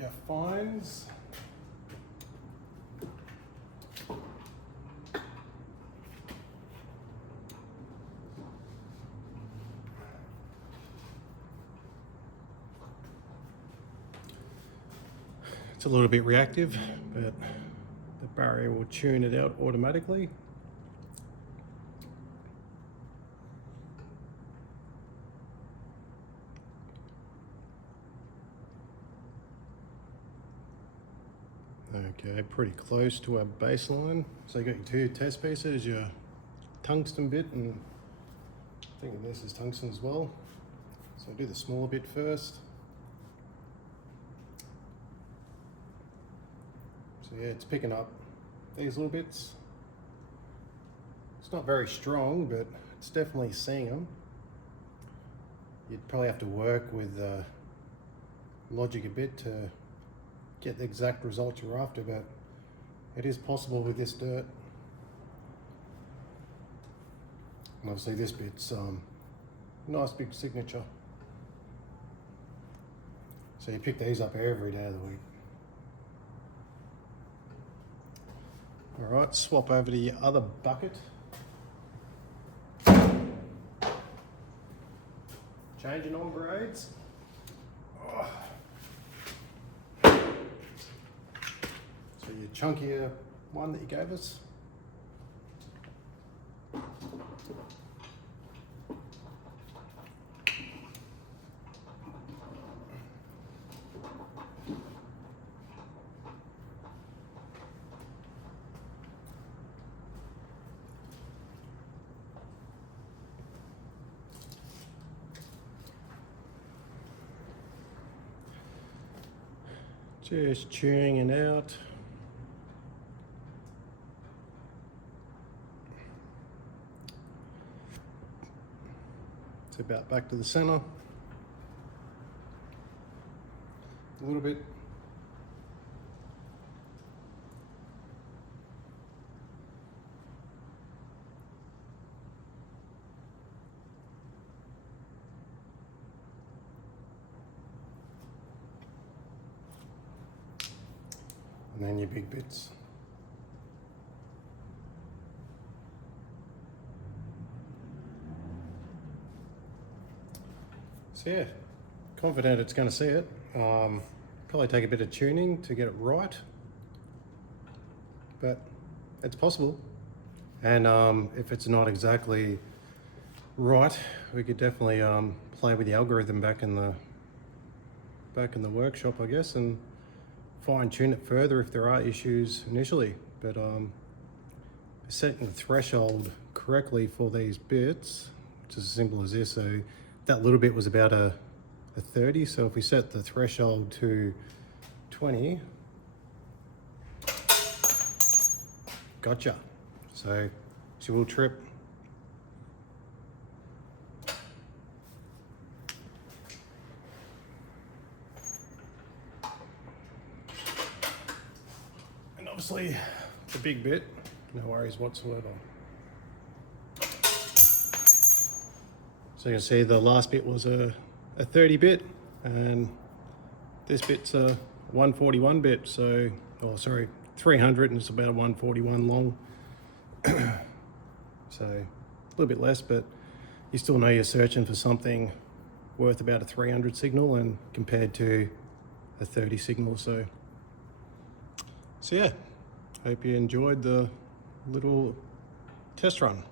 your fines. It's a little bit reactive, but the barrier will tune it out automatically. Okay, pretty close to our baseline. So you got your two test pieces, your tungsten bit, and I think this is tungsten as well. So I'll do the smaller bit first. So yeah, it's picking up these little bits. It's not very strong, but it's definitely seeing them. You'd probably have to work with logic a bit to get the exact result you're after, but it is possible with this dirt. And obviously this bit's nice big signature. So you pick these up every day of the week. All right, swap over to your other bucket. Changing on grades. Oh. So your chunkier one that you gave us. Just tuning it out. It's about back to the center. A little bit. And then your big bits. So yeah, confident it's going to see it. Probably take a bit of tuning to get it right, but it's possible. And if it's not exactly right, we could definitely play with the algorithm back in the workshop, I guess, and fine tune it further if there are issues initially. But setting the threshold correctly for these bits, which is as simple as this. So that little bit was about a 30. So if we set the threshold to 20, gotcha. So she will trip. And obviously the big bit, no worries whatsoever. So you can see the last bit was a 30 bit, and this bit's a 141 bit. So, oh sorry, 300, and it's about 141 long. So a little bit less, but you still know you're searching for something worth about a 300 signal and compared to a 30 signal. So yeah, hope you enjoyed the little test run.